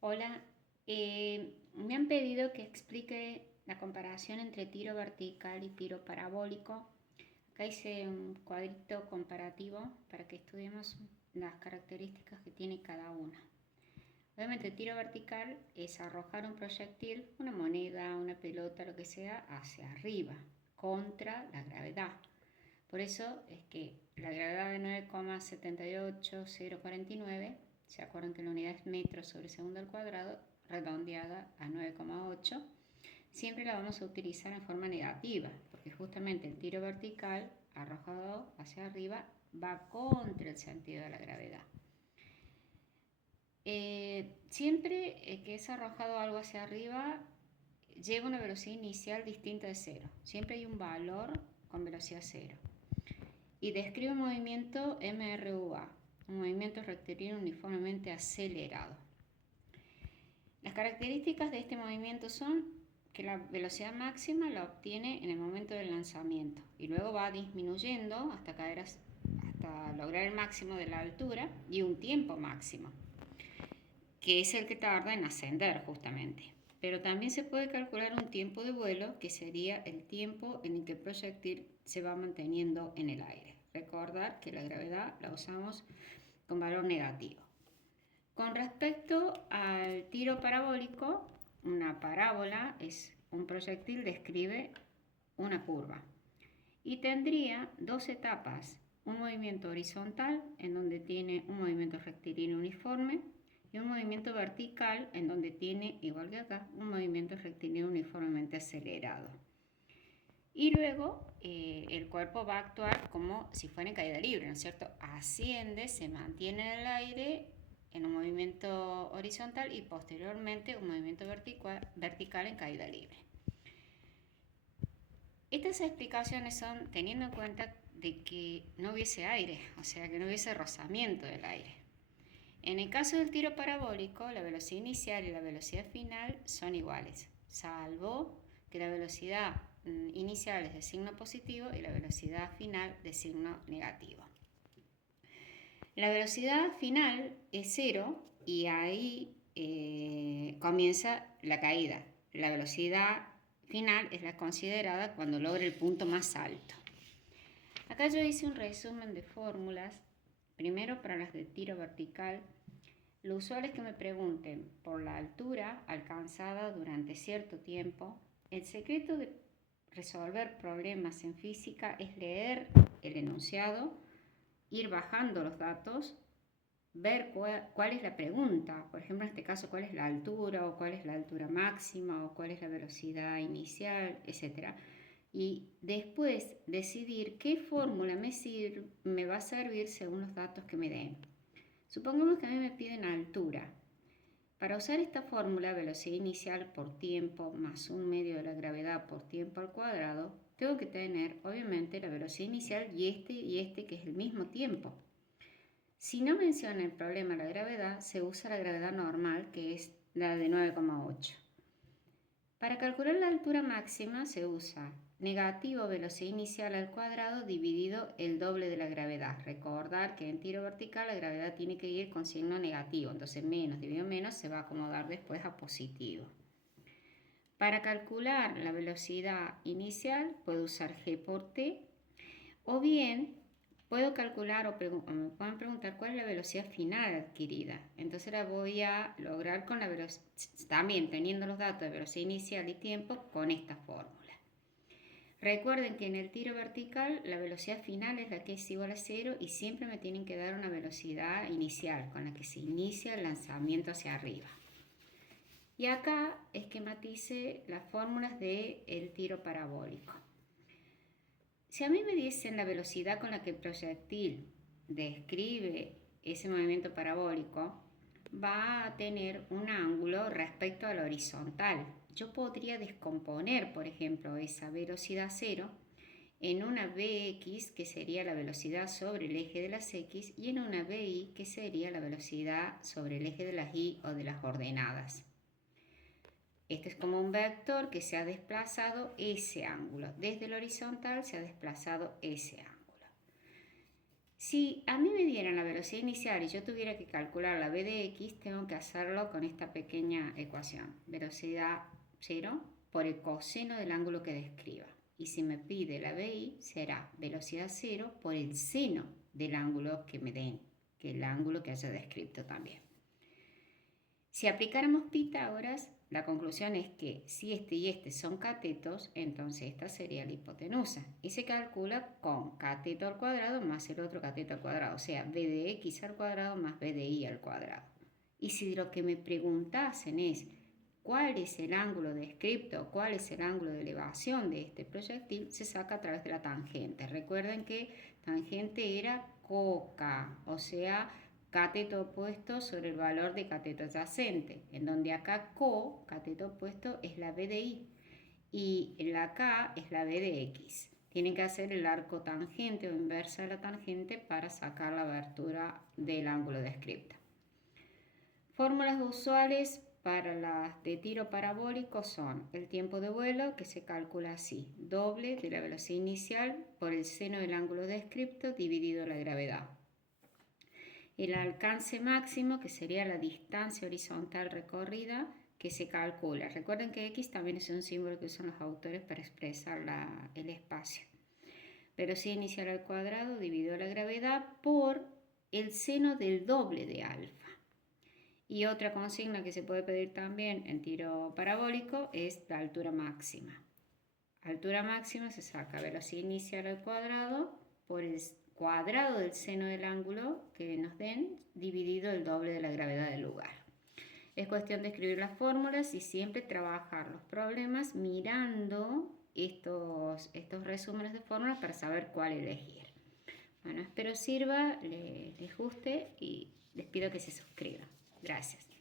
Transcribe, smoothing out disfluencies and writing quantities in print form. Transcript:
Hola, me han pedido que explique la comparación entre tiro vertical y tiro parabólico. Acá hice un cuadrito comparativo para que estudiemos las características que tiene cada una. Obviamente, el tiro vertical es arrojar un proyectil, una moneda, una pelota, lo que sea, hacia arriba, contra la gravedad. Por eso es que la gravedad de 9,78049, se acuerdan que la unidad es metros sobre segundo al cuadrado, redondeada a 9,8, siempre la vamos a utilizar en forma negativa, porque justamente el tiro vertical arrojado hacia arriba va contra el sentido de la gravedad. Siempre que es arrojado algo hacia arriba, lleva una velocidad inicial distinta de cero. Siempre hay un valor con velocidad cero. Y describe un movimiento MRUA, un movimiento rectilíneo uniformemente acelerado. Las características de este movimiento son que la velocidad máxima la obtiene en el momento del lanzamiento y luego va disminuyendo hasta lograr el máximo de la altura y un tiempo máximo, que es el que tarda en ascender justamente. Pero también se puede calcular un tiempo de vuelo, que sería el tiempo en el que el proyectil se va manteniendo en el aire. Recordar que la gravedad la usamos con valor negativo. Con respecto al tiro parabólico, una parábola es un proyectil, describe una curva y tendría dos etapas: un movimiento horizontal en donde tiene un movimiento rectilíneo uniforme y un movimiento vertical en donde tiene, igual que acá, un movimiento rectilíneo uniformemente acelerado. Y luego el cuerpo va a actuar como si fuera en caída libre, ¿no es cierto? Asciende, se mantiene en el aire en un movimiento horizontal y posteriormente un movimiento vertical en caída libre. Estas explicaciones son teniendo en cuenta de que no hubiese aire, o sea, que no hubiese rozamiento del aire. En el caso del tiro parabólico, la velocidad inicial y la velocidad final son iguales, salvo que la velocidad inicial es de signo positivo y la velocidad final de signo negativo. La velocidad final es cero y ahí comienza la caída. La velocidad final es la considerada cuando logre el punto más alto. Acá yo hice un resumen de fórmulas, primero para las de tiro vertical. Lo usual es que me pregunten por la altura alcanzada durante cierto tiempo. El secreto de resolver problemas en física es leer el enunciado, ir bajando los datos, ver cuál es la pregunta. Por ejemplo, en este caso, cuál es la altura o cuál es la altura máxima o cuál es la velocidad inicial, etc. Y después decidir qué fórmula me va a servir según los datos que me den. Supongamos que a mí me piden altura. Para usar esta fórmula, velocidad inicial por tiempo más un medio de la gravedad por tiempo al cuadrado, tengo que tener obviamente la velocidad inicial y este que es el mismo tiempo. Si no menciona el problema la gravedad, se usa la gravedad normal, que es la de 9,8. Para calcular la altura máxima se usa negativo velocidad inicial al cuadrado dividido el doble de la gravedad. Recordar que en tiro vertical la gravedad tiene que ir con signo negativo, entonces menos dividido menos se va a acomodar después a positivo. Para calcular la velocidad inicial puedo usar G por T o bien puedo calcular me pueden preguntar cuál es la velocidad final adquirida. Entonces la voy a lograr con la velocidad, también teniendo los datos de velocidad inicial y tiempo con esta fórmula. Recuerden que en el tiro vertical la velocidad final es la que es igual a 0 y siempre me tienen que dar una velocidad inicial con la que se inicia el lanzamiento hacia arriba. Y acá esquematice las fórmulas del tiro parabólico. Si a mí me dicen la velocidad con la que el proyectil describe ese movimiento parabólico, va a tener un ángulo respecto a la horizontal. Yo podría descomponer, por ejemplo, esa velocidad cero en una Vx, que sería la velocidad sobre el eje de las X, y en una Vi, que sería la velocidad sobre el eje de las Y o de las ordenadas. Este es como un vector que se ha desplazado ese ángulo. Desde el horizontal se ha desplazado ese ángulo. Si a mí me dieran la velocidad inicial y yo tuviera que calcular la v de x, tengo que hacerlo con esta pequeña ecuación. Velocidad 0 por el coseno del ángulo que describa. Y si me pide la vi, será velocidad 0 por el seno del ángulo que me den, que el ángulo que haya descrito también. Si aplicáramos Pitágoras, la conclusión es que si este y este son catetos, entonces esta sería la hipotenusa. Y se calcula con cateto al cuadrado más el otro cateto al cuadrado, o sea, b de x al cuadrado más b de y al cuadrado. Y si lo que me preguntasen es cuál es el ángulo descripto, cuál es el ángulo de elevación de este proyectil, se saca a través de la tangente. Recuerden que tangente era coca, o sea, cateto opuesto sobre el valor de cateto adyacente, en donde acá cateto opuesto, es la b de y, y la k es la b de x. Tienen que hacer el arco tangente o inversa de la tangente para sacar la abertura del ángulo descripto. Fórmulas usuales para las de tiro parabólico son el tiempo de vuelo, que se calcula así: doble de la velocidad inicial por el seno del ángulo descripto dividido la gravedad. El alcance máximo, que sería la distancia horizontal recorrida, que se calcula. Recuerden que x también es un símbolo que usan los autores para expresar el espacio. Velocidad inicial al cuadrado dividido la gravedad por el seno del doble de alfa. Y otra consigna que se puede pedir también en tiro parabólico es la altura máxima. Altura máxima se saca velocidad inicial al cuadrado por el cuadrado del seno del ángulo que nos den dividido el doble de la gravedad del lugar. Es cuestión de escribir las fórmulas y siempre trabajar los problemas mirando estos resúmenes de fórmulas para saber cuál elegir. Bueno, espero sirva, les guste y les pido que se suscriban. Gracias.